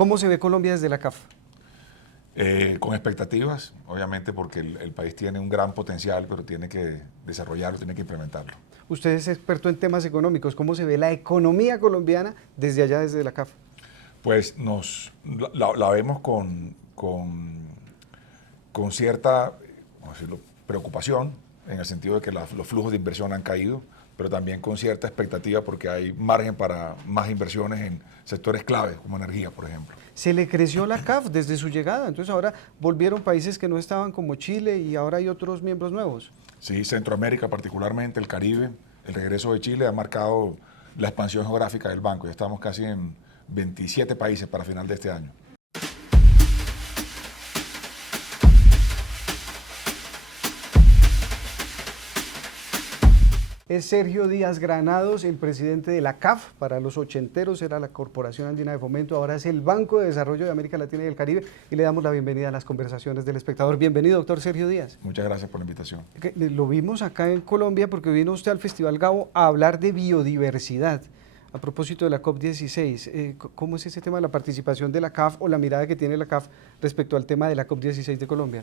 ¿Cómo se ve Colombia desde la CAF? Con expectativas, obviamente, porque el país tiene un gran potencial, pero tiene que desarrollarlo, tiene que implementarlo. Usted es experto en temas económicos. ¿Cómo se ve la economía colombiana desde allá, desde la CAF? Pues la vemos con cierta, vamos a decirlo, preocupación, en el sentido de que los flujos de inversión han caído, pero también con cierta expectativa porque hay margen para más inversiones en sectores claves, como energía, por ejemplo. Se le creció la CAF desde su llegada, entonces ahora volvieron países que no estaban como Chile y ahora hay otros miembros nuevos. Sí, Centroamérica particularmente, el Caribe, el regreso de Chile ha marcado la expansión geográfica del banco. Ya estamos casi en 27 países para final de este año. Es Sergio Díaz Granados, el presidente de la CAF. Para los ochenteros era la Corporación Andina de Fomento, ahora es el Banco de Desarrollo de América Latina y el Caribe, y le damos la bienvenida a las conversaciones del espectador. Bienvenido, doctor Sergio Díaz. Muchas gracias por la invitación. Lo vimos acá en Colombia porque vino usted al Festival Gabo a hablar de biodiversidad. A propósito de la COP16, ¿cómo es ese tema de la participación de la CAF o la mirada que tiene la CAF respecto al tema de la COP16 de Colombia?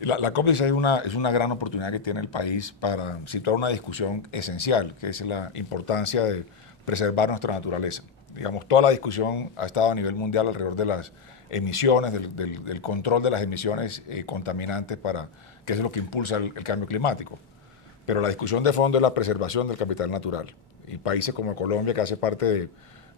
La COP16 es una gran oportunidad que tiene el país para situar una discusión esencial, que es la importancia de preservar nuestra naturaleza. Digamos, toda la discusión ha estado a nivel mundial alrededor de las emisiones, del control de las emisiones contaminantes, que es lo que impulsa el cambio climático. Pero la discusión de fondo es la preservación del capital natural. Y países como Colombia, que hace parte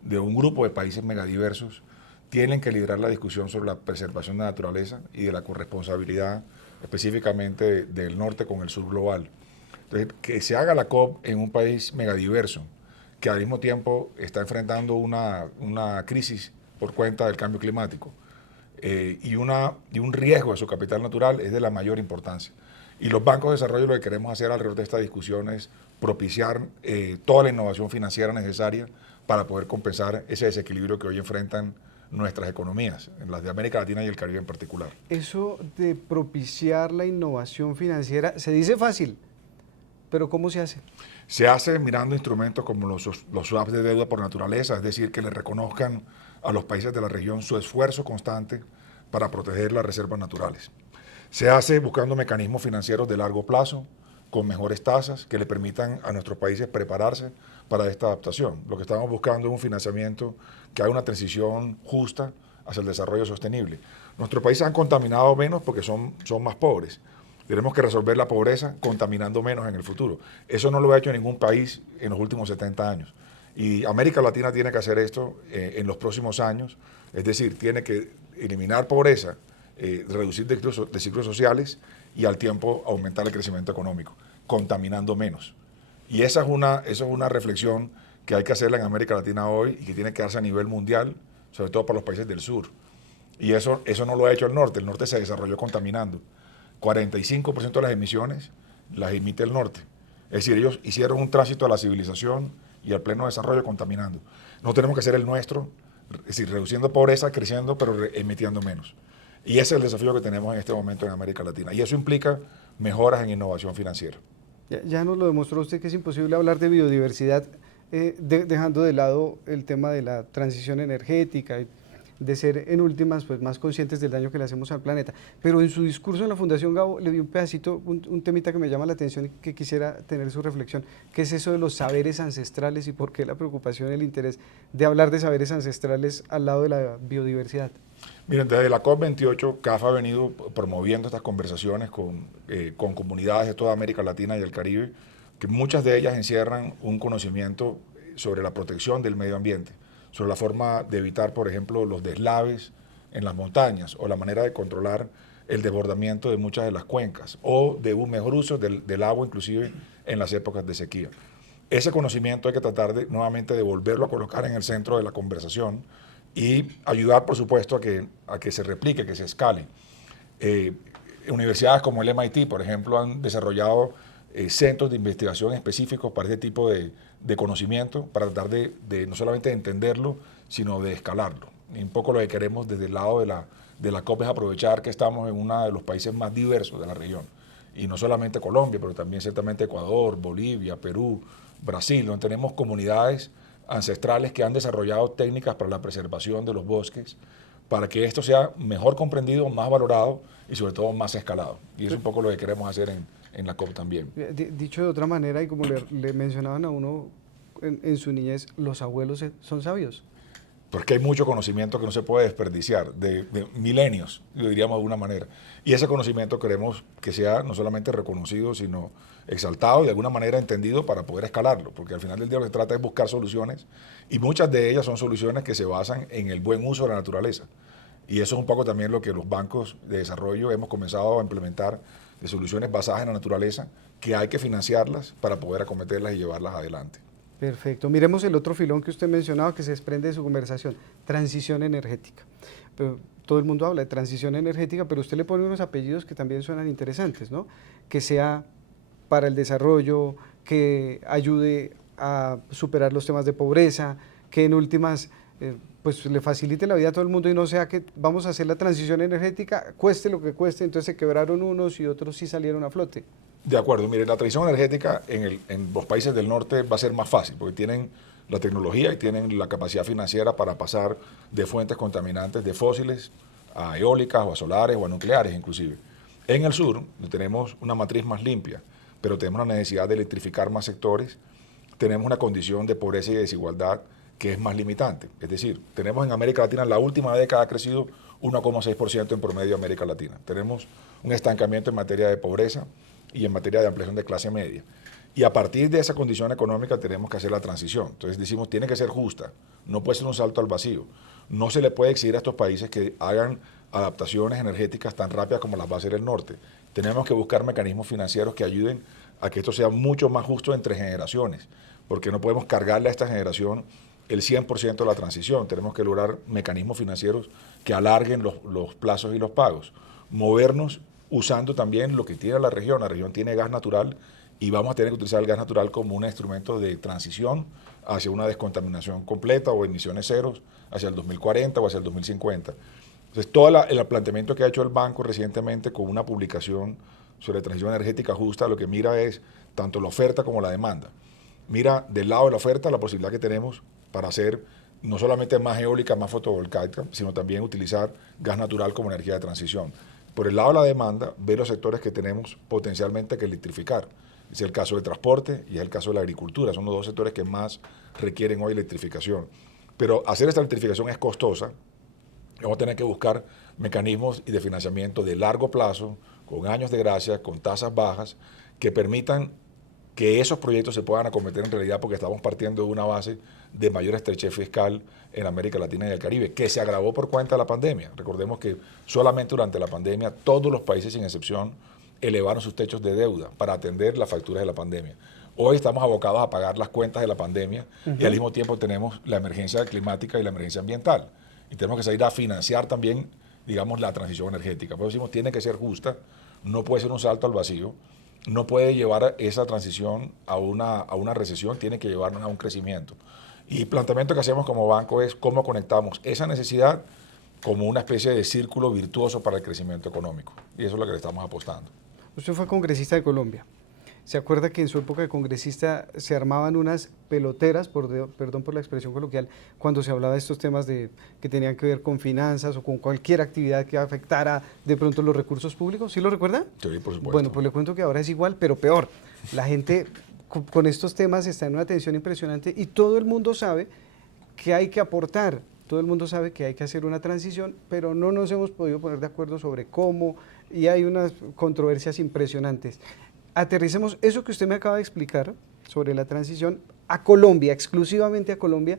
de un grupo de países megadiversos, tienen que liderar la discusión sobre la preservación de la naturaleza y de la corresponsabilidad específicamente del norte con el sur global. Entonces, que se haga la COP en un país megadiverso, que al mismo tiempo está enfrentando una crisis por cuenta del cambio climático y un riesgo de su capital natural, es de la mayor importancia. Y los bancos de desarrollo lo que queremos hacer alrededor de esta discusión es propiciar toda la innovación financiera necesaria para poder compensar ese desequilibrio que hoy enfrentan nuestras economías, en las de América Latina y el Caribe en particular. Eso de propiciar la innovación financiera, se dice fácil, pero ¿cómo se hace? Se hace mirando instrumentos como los swaps de deuda por naturaleza, es decir, que le reconozcan a los países de la región su esfuerzo constante para proteger las reservas naturales. Se hace buscando mecanismos financieros de largo plazo, con mejores tasas, que le permitan a nuestros países prepararse para esta adaptación. Lo que estamos buscando es un financiamiento que haga una transición justa hacia el desarrollo sostenible. Nuestros países han contaminado menos porque son más pobres. Tenemos que resolver la pobreza contaminando menos en el futuro. Eso no lo ha hecho ningún país en los últimos 70 años. Y América Latina tiene que hacer esto en los próximos años, es decir, tiene que eliminar pobreza, reducir desigualdades sociales y al tiempo aumentar el crecimiento económico, contaminando menos. Y esa es una reflexión que hay que hacerla en América Latina hoy y que tiene que darse a nivel mundial, sobre todo para los países del sur. Y eso no lo ha hecho el norte se desarrolló contaminando. 45% de las emisiones las emite el norte. Es decir, ellos hicieron un tránsito a la civilización y al pleno desarrollo contaminando. Nosotros tenemos que hacer el nuestro, es decir, reduciendo pobreza, creciendo, pero emitiendo menos. Y ese es el desafío que tenemos en este momento en América Latina. Y eso implica mejoras en innovación financiera. Ya nos lo demostró usted que es imposible hablar de biodiversidad dejando de lado el tema de la transición energética, de ser en últimas pues, más conscientes del daño que le hacemos al planeta. Pero en su discurso en la Fundación Gabo le vi un pedacito, un temita que me llama la atención y que quisiera tener su reflexión. ¿Qué es eso de los saberes ancestrales y por qué la preocupación y el interés de hablar de saberes ancestrales al lado de la biodiversidad? Miren, desde la COP28, CAF ha venido promoviendo estas conversaciones con comunidades de toda América Latina y el Caribe, que muchas de ellas encierran un conocimiento sobre la protección del medio ambiente, sobre la forma de evitar, por ejemplo, los deslaves en las montañas o la manera de controlar el desbordamiento de muchas de las cuencas o de un mejor uso del agua, inclusive en las épocas de sequía. Ese conocimiento hay que tratar nuevamente de volverlo a colocar en el centro de la conversación y ayudar, por supuesto, a que se replique, que se escale. Universidades como el MIT, por ejemplo, han desarrollado centros de investigación específicos para este tipo de conocimiento, para tratar de no solamente entenderlo, sino de escalarlo. Y un poco lo que queremos desde el lado de la COP es aprovechar que estamos en uno de los países más diversos de la región. Y no solamente Colombia, pero también ciertamente Ecuador, Bolivia, Perú, Brasil, donde tenemos comunidades ancestrales que han desarrollado técnicas para la preservación de los bosques, para que esto sea mejor comprendido, más valorado y sobre todo más escalado. Y es un poco lo que queremos hacer en la COP también. Dicho de otra manera, y como le mencionaban a uno en su niñez, los abuelos son sabios. Porque hay mucho conocimiento que no se puede desperdiciar, de milenios, lo diríamos de alguna manera. Y ese conocimiento queremos que sea no solamente reconocido, sino exaltado y de alguna manera entendido para poder escalarlo, porque al final del día lo que se trata es buscar soluciones, y muchas de ellas son soluciones que se basan en el buen uso de la naturaleza. Y eso es un poco también lo que los bancos de desarrollo hemos comenzado a implementar, de soluciones basadas en la naturaleza, que hay que financiarlas para poder acometerlas y llevarlas adelante. Perfecto. Miremos el otro filón que usted mencionaba que se desprende de su conversación, transición energética. Pero todo el mundo habla de transición energética, pero usted le pone unos apellidos que también suenan interesantes, ¿no? Que sea para el desarrollo, que ayude a superar los temas de pobreza, que en últimas pues le facilite la vida a todo el mundo y no sea que vamos a hacer la transición energética, cueste lo que cueste, entonces se quebraron unos y otros sí salieron a flote. De acuerdo, mire, la transición energética en los países del norte va a ser más fácil, porque tienen la tecnología y tienen la capacidad financiera para pasar de fuentes contaminantes de fósiles a eólicas o a solares o a nucleares inclusive. En el sur tenemos una matriz más limpia, pero tenemos la necesidad de electrificar más sectores, tenemos una condición de pobreza y de desigualdad que es más limitante. Es decir, tenemos en América Latina, la última década ha crecido 1,6% en promedio América Latina. Tenemos un estancamiento en materia de pobreza y en materia de ampliación de clase media. Y a partir de esa condición económica tenemos que hacer la transición. Entonces decimos, tiene que ser justa, no puede ser un salto al vacío. No se le puede exigir a estos países que hagan adaptaciones energéticas tan rápidas como las va a hacer el norte. Tenemos que buscar mecanismos financieros que ayuden a que esto sea mucho más justo entre generaciones, porque no podemos cargarle a esta generación el 100% de la transición. Tenemos que lograr mecanismos financieros que alarguen los plazos y los pagos. Movernos usando también lo que tiene la región. La región tiene gas natural y vamos a tener que utilizar el gas natural como un instrumento de transición hacia una descontaminación completa o emisiones ceros hacia el 2040 o hacia el 2050. Entonces, todo el planteamiento que ha hecho el banco recientemente con una publicación sobre transición energética justa, lo que mira es tanto la oferta como la demanda. Mira del lado de la oferta la posibilidad que tenemos para hacer no solamente más eólica, más fotovoltaica, sino también utilizar gas natural como energía de transición. Por el lado de la demanda, ve los sectores que tenemos potencialmente que electrificar. Es el caso del transporte y es el caso de la agricultura. Son los dos sectores que más requieren hoy electrificación. Pero hacer esta electrificación es costosa. Vamos a tener que buscar mecanismos de financiamiento de largo plazo, con años de gracia, con tasas bajas, que permitan que esos proyectos se puedan acometer en realidad, porque estamos partiendo de una base de mayor estrechez fiscal en América Latina y el Caribe, que se agravó por cuenta de la pandemia. Recordemos que solamente durante la pandemia todos los países sin excepción elevaron sus techos de deuda para atender las facturas de la pandemia. Hoy estamos abocados a pagar las cuentas de la pandemia y al mismo tiempo tenemos la emergencia climática y la emergencia ambiental. Y tenemos que salir a financiar también, digamos, la transición energética. Por eso decimos, tiene que ser justa, no puede ser un salto al vacío, no puede llevar esa transición a una recesión, tiene que llevarnos a un crecimiento. Y el planteamiento que hacemos como banco es cómo conectamos esa necesidad como una especie de círculo virtuoso para el crecimiento económico. Y eso es lo que le estamos apostando. Usted fue congresista de Colombia. ¿Se acuerda que en su época de congresista se armaban unas peloteras, perdón por la expresión coloquial, cuando se hablaba de estos temas que tenían que ver con finanzas o con cualquier actividad que afectara de pronto los recursos públicos? ¿Sí lo recuerda? Sí, por supuesto. Bueno, pues le cuento que ahora es igual, pero peor. La gente con estos temas está en una tensión impresionante y todo el mundo sabe que hay que aportar, todo el mundo sabe que hay que hacer una transición, pero no nos hemos podido poner de acuerdo sobre cómo y hay unas controversias impresionantes. Aterricemos eso que usted me acaba de explicar sobre la transición a Colombia, exclusivamente a Colombia,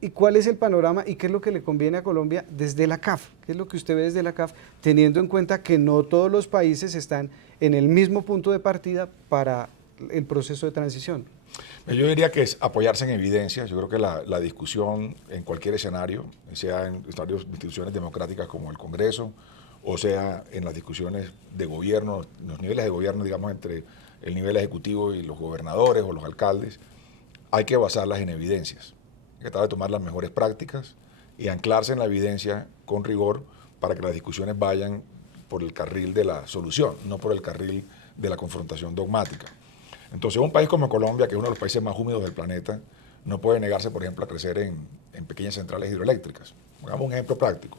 y cuál es el panorama y qué es lo que le conviene a Colombia desde la CAF, qué es lo que usted ve desde la CAF, teniendo en cuenta que no todos los países están en el mismo punto de partida para el proceso de transición. Yo diría que es apoyarse en evidencias. Yo creo que la discusión en cualquier escenario, sea en instituciones democráticas como el Congreso, o sea en las discusiones de gobierno, los niveles de gobierno, digamos, entre el nivel ejecutivo y los gobernadores o los alcaldes, hay que basarlas en evidencias. Hay que tratar de tomar las mejores prácticas y anclarse en la evidencia con rigor para que las discusiones vayan por el carril de la solución, no por el carril de la confrontación dogmática. Entonces, un país como Colombia, que es uno de los países más húmedos del planeta, no puede negarse, por ejemplo, a crecer en pequeñas centrales hidroeléctricas. Hagamos un ejemplo práctico.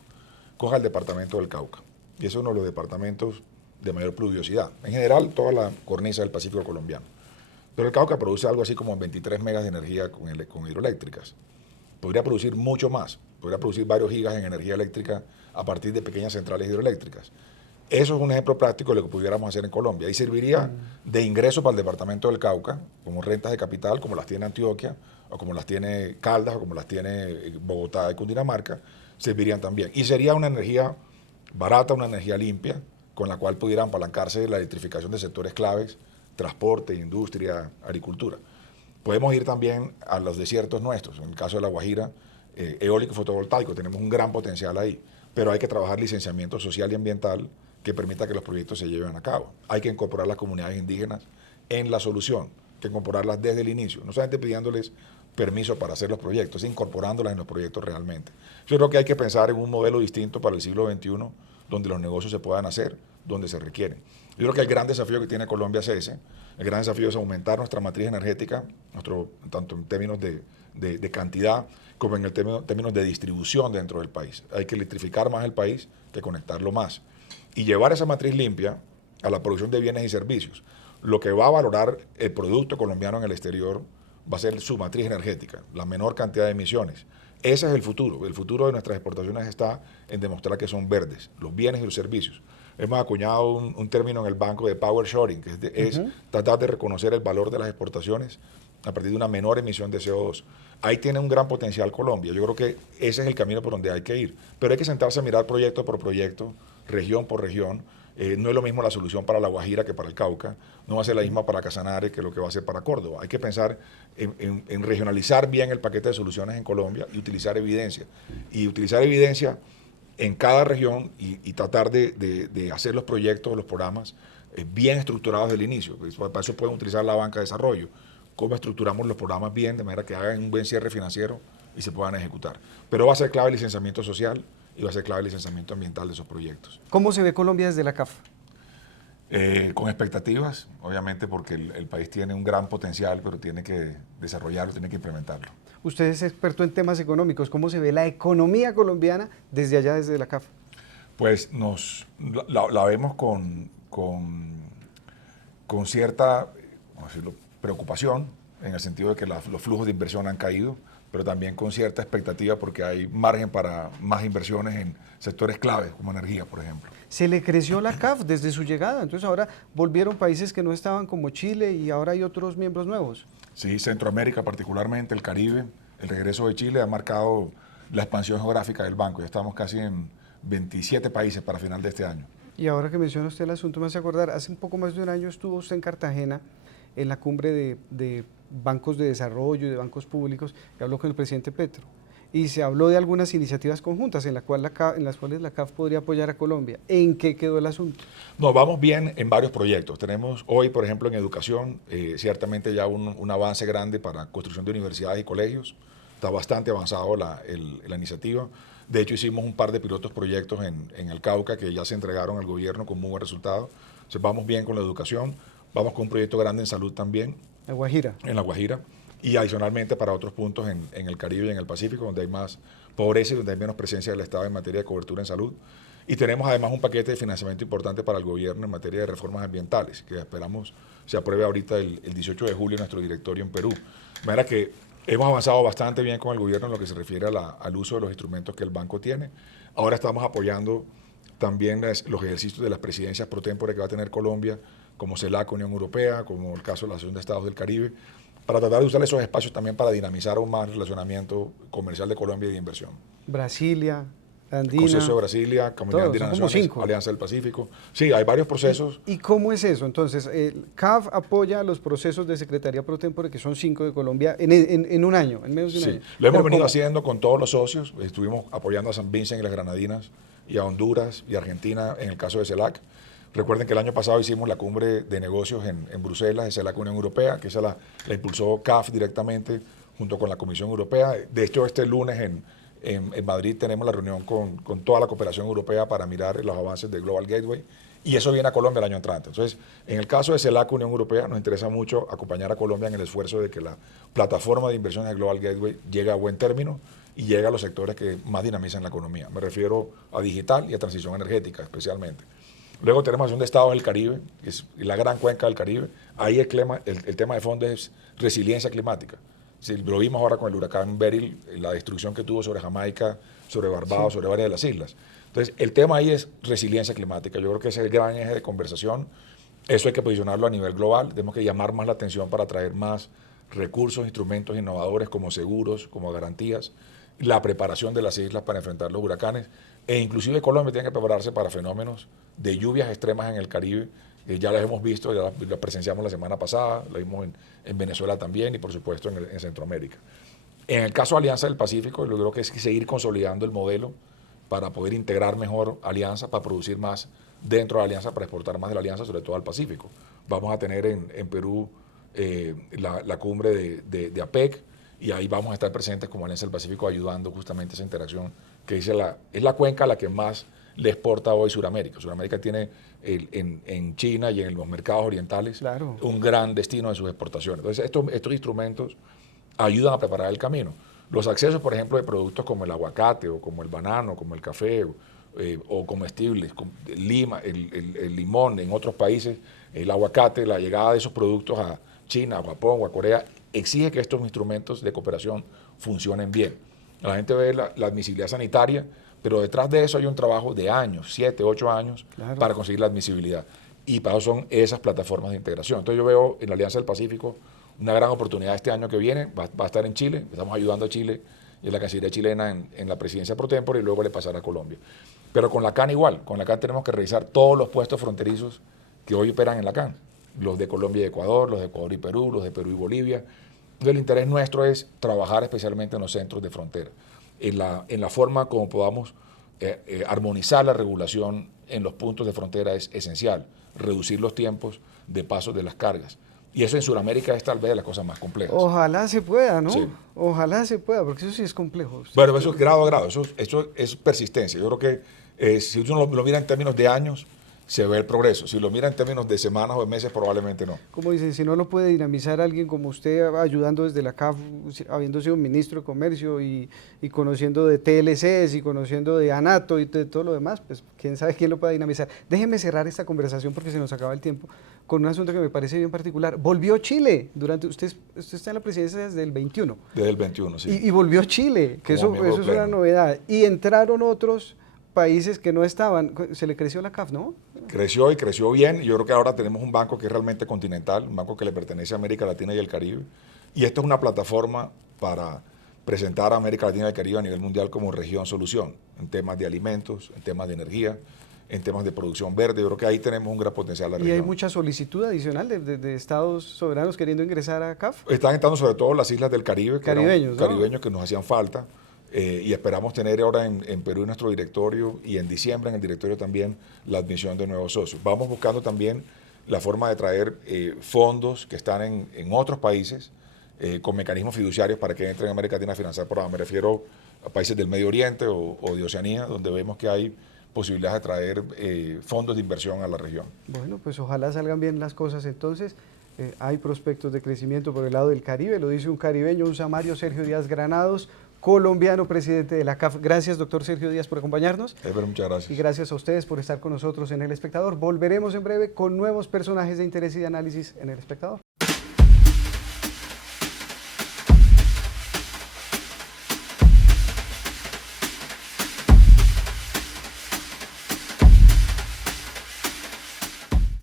coja el departamento del Cauca. Y es uno de los departamentos de mayor pluviosidad. En general, toda la cornisa del Pacífico colombiano. Pero el Cauca produce algo así como 23 megas de energía con hidroeléctricas. Podría producir mucho más. Podría producir varios gigas en energía eléctrica a partir de pequeñas centrales hidroeléctricas. Eso es un ejemplo práctico de lo que pudiéramos hacer en Colombia. Y serviría de ingreso para el departamento del Cauca, como rentas de capital, como las tiene Antioquia, o como las tiene Caldas, o como las tiene Bogotá y Cundinamarca, servirían también. Y sería una energía barata, una energía limpia, con la cual pudiera apalancarse la electrificación de sectores claves, transporte, industria, agricultura. Podemos ir también a los desiertos nuestros, en el caso de La Guajira, eólico y fotovoltaico, tenemos un gran potencial ahí, pero hay que trabajar licenciamiento social y ambiental que permita que los proyectos se lleven a cabo. Hay que incorporar las comunidades indígenas en la solución, que incorporarlas desde el inicio, no solamente pidiéndoles permiso para hacer los proyectos, incorporándolas en los proyectos realmente. Yo creo que hay que pensar en un modelo distinto para el siglo XXI, donde los negocios se puedan hacer, donde se requieren. Yo creo que el gran desafío que tiene Colombia es ese. El gran desafío es aumentar nuestra matriz energética, tanto en términos de cantidad como en términos de distribución dentro del país. Hay que electrificar más el país que conectarlo más. Y llevar esa matriz limpia a la producción de bienes y servicios. Lo que va a valorar el producto colombiano en el exterior va a ser su matriz energética, la menor cantidad de emisiones. Ese es el futuro. El futuro de nuestras exportaciones está en demostrar que son verdes, los bienes y los servicios. Hemos acuñado un término en el banco de power shoring, que es tratar de reconocer el valor de las exportaciones a partir de una menor emisión de CO2. Ahí tiene un gran potencial Colombia. Yo creo que ese es el camino por donde hay que ir. Pero hay que sentarse a mirar proyecto por proyecto, región por región. No es lo mismo la solución para La Guajira que para el Cauca. No va a ser la misma para Casanare que lo que va a ser para Córdoba. Hay que pensar en regionalizar bien el paquete de soluciones en Colombia y utilizar evidencia. Y utilizar evidencia en cada región y tratar de hacer los proyectos, los programas bien estructurados desde el inicio. Para eso pueden utilizar la banca de desarrollo. Cómo estructuramos los programas bien, de manera que hagan un buen cierre financiero y se puedan ejecutar. Pero va a ser clave el licenciamiento social y va a ser clave el licenciamiento ambiental de esos proyectos. ¿Cómo se ve Colombia desde la CAF? Con expectativas, obviamente, porque el país tiene un gran potencial, pero tiene que desarrollarlo, tiene que implementarlo. Usted es experto en temas económicos. ¿Cómo se ve la economía colombiana desde allá, desde la CAF? Pues la vemos con cierta, ¿cómo decirlo?, preocupación, en el sentido de que los flujos de inversión han caído, pero también con cierta expectativa porque hay margen para más inversiones en sectores claves, como energía, por ejemplo. Se le creció la CAF desde su llegada, entonces ahora volvieron países que no estaban como Chile y ahora hay otros miembros nuevos. Sí, Centroamérica particularmente, el Caribe, el regreso de Chile ha marcado la expansión geográfica del banco. Ya estamos casi en 27 países para final de este año. Y ahora que menciona usted el asunto, me hace acordar, hace un poco más de un año estuvo usted en Cartagena en la cumbre de bancos de desarrollo y de bancos públicos, y habló con el presidente Petro. Y se habló de algunas iniciativas conjuntas en las cuales la CAF podría apoyar a Colombia. ¿En qué quedó el asunto? No, vamos bien en varios proyectos. Tenemos hoy, por ejemplo, en educación, ciertamente ya un avance grande para construcción de universidades y colegios. Está bastante avanzado la iniciativa. De hecho, hicimos un par de pilotos proyectos en el Cauca que ya se entregaron al gobierno con muy buen resultado. Entonces, vamos bien con la educación. Vamos con un proyecto grande en salud también. La Guajira. En La Guajira. Y adicionalmente para otros puntos en el Caribe y en el Pacífico, donde hay más pobreza y donde hay menos presencia del Estado en materia de cobertura en salud. Y tenemos además un paquete de financiamiento importante para el gobierno en materia de reformas ambientales, que esperamos se apruebe ahorita el 18 de julio en nuestro directorio en Perú. De manera que hemos avanzado bastante bien con el gobierno en lo que se refiere al uso de los instrumentos que el banco tiene. Ahora estamos apoyando también los ejercicios de las presidencias pro tempore que va a tener Colombia, como CELAC, Unión Europea, como el caso de la Asociación de Estados del Caribe, para tratar de usar esos espacios también para dinamizar aún más el relacionamiento comercial de Colombia y de inversión. Brasilia, Andina. Proceso de Brasilia, Comunidad Andina de Naciones, Alianza del Pacífico. Sí, hay varios procesos. ¿Y cómo es eso? Entonces, el CAF apoya los procesos de Secretaría Pro Tempore, que son 5 de Colombia, en un año, en menos de un año. Lo hemos venido haciendo con todos los socios. Estuvimos apoyando a San Vincent y las Granadinas, y a Honduras y Argentina en el caso de CELAC. Recuerden que el año pasado hicimos la cumbre de negocios en Bruselas, de CELAC Unión Europea, que esa la impulsó CAF directamente junto con la Comisión Europea. De hecho, este lunes en Madrid tenemos la reunión con toda la cooperación europea para mirar los avances de Global Gateway, y eso viene a Colombia el año entrante. Entonces, en el caso de CELAC Unión Europea, nos interesa mucho acompañar a Colombia en el esfuerzo de que la plataforma de inversiones de Global Gateway llegue a buen término y llega a los sectores que más dinamizan la economía. Me refiero a digital y a transición energética especialmente. Luego tenemos la Asociación de Estados del Caribe, que es la gran cuenca del Caribe. Ahí el tema de fondo es resiliencia climática. Si lo vimos ahora con el huracán Beryl, la destrucción que tuvo sobre Jamaica, sobre Barbados, sobre varias de las islas. Entonces, el tema ahí es resiliencia climática. Yo creo que ese es el gran eje de conversación. Eso hay que posicionarlo a nivel global. Tenemos que llamar más la atención para traer más recursos, instrumentos innovadores como seguros, como garantías, la preparación de las islas para enfrentar los huracanes, e inclusive Colombia tiene que prepararse para fenómenos de lluvias extremas en el Caribe. Ya las hemos visto, ya las presenciamos la semana pasada, lo vimos en Venezuela también y por supuesto en Centroamérica. En el caso de Alianza del Pacífico, yo creo que es seguir consolidando el modelo para poder integrar mejor alianza, para producir más dentro de la alianza, para exportar más de la alianza, sobre todo al Pacífico. Vamos a tener en Perú la cumbre de APEC, y ahí vamos a estar presentes como Alianza del Pacífico ayudando justamente esa interacción, que es la cuenca a la que más le exporta hoy Sudamérica. Sudamérica tiene en China y en los mercados orientales Claro. un gran destino de sus exportaciones. Entonces estos instrumentos ayudan a preparar el camino. Los accesos, por ejemplo, de productos como el aguacate o como el banano, como el café o comestibles, como el limón en otros países, el aguacate, la llegada de esos productos a China, a Japón o a Corea, exige que estos instrumentos de cooperación funcionen bien. La gente ve la admisibilidad sanitaria, pero detrás de eso hay un trabajo de años, 7, 8 años, Claro. para conseguir la admisibilidad. Y para eso son esas plataformas de integración. Entonces yo veo en la Alianza del Pacífico una gran oportunidad este año que viene. Va a estar en Chile, estamos ayudando a Chile y a la Cancillería chilena en la presidencia pro tempore, y luego le pasará a Colombia. Pero con la CAN igual, con la CAN tenemos que revisar todos los puestos fronterizos que hoy operan en la CAN, los de Colombia y Ecuador, los de Ecuador y Perú, los de Perú y Bolivia. Entonces el interés nuestro es trabajar especialmente en los centros de frontera, en la forma como podamos armonizar la regulación en los puntos de frontera es esencial, reducir los tiempos de paso de las cargas. Y eso en Sudamérica es tal vez de las cosas más complejas. Ojalá se pueda, ¿no? Sí. Ojalá se pueda, porque eso sí es complejo. Bueno, eso es grado a grado, eso es persistencia. Yo creo que si uno lo mira en términos de años, se ve el progreso. Si lo mira en términos de semanas o de meses, probablemente no. Como dicen, si no lo puede dinamizar alguien como usted, ayudando desde la CAF, habiendo sido ministro de Comercio y conociendo de TLCs y conociendo de ANATO y de todo lo demás, pues quién sabe quién lo pueda dinamizar. Déjeme cerrar esta conversación porque se nos acaba el tiempo con un asunto que me parece bien particular. Volvió Chile, usted está en la presidencia desde el 21. Desde el 21, sí. Y volvió Chile, que Como eso miembro es una pleno. novedad. Y entraron otros países que no estaban, se le creció la CAF, ¿no? Creció y creció bien. Yo creo que ahora tenemos un banco que es realmente continental, un banco que le pertenece a América Latina y el Caribe. Y esta es una plataforma para presentar a América Latina y el Caribe a nivel mundial como región solución, en temas de alimentos, en temas de energía, en temas de producción verde. Yo creo que ahí tenemos un gran potencial en la Y región. hay mucha solicitud adicional de estados soberanos queriendo ingresar a CAF. Están entrando sobre todo las islas del Caribe, Caribeños, ¿no? caribeños que nos hacían falta. Y esperamos tener ahora en Perú nuestro directorio, y en diciembre en el directorio también la admisión de nuevos socios. Vamos buscando también la forma de traer fondos que están en otros países con mecanismos fiduciarios para que entren en América Latina a financiar programas. Me refiero a países del Medio Oriente o de Oceanía, donde vemos que hay posibilidades de traer fondos de inversión a la región. Bueno, pues ojalá salgan bien las cosas entonces. Hay prospectos de crecimiento por el lado del Caribe, lo dice un caribeño, un samario, Sergio Díaz Granados, colombiano, presidente de la CAF. Gracias, doctor Sergio Díaz, por acompañarnos. Muchas gracias. Y gracias a ustedes por estar con nosotros en El Espectador. Volveremos en breve con nuevos personajes de interés y de análisis en El Espectador.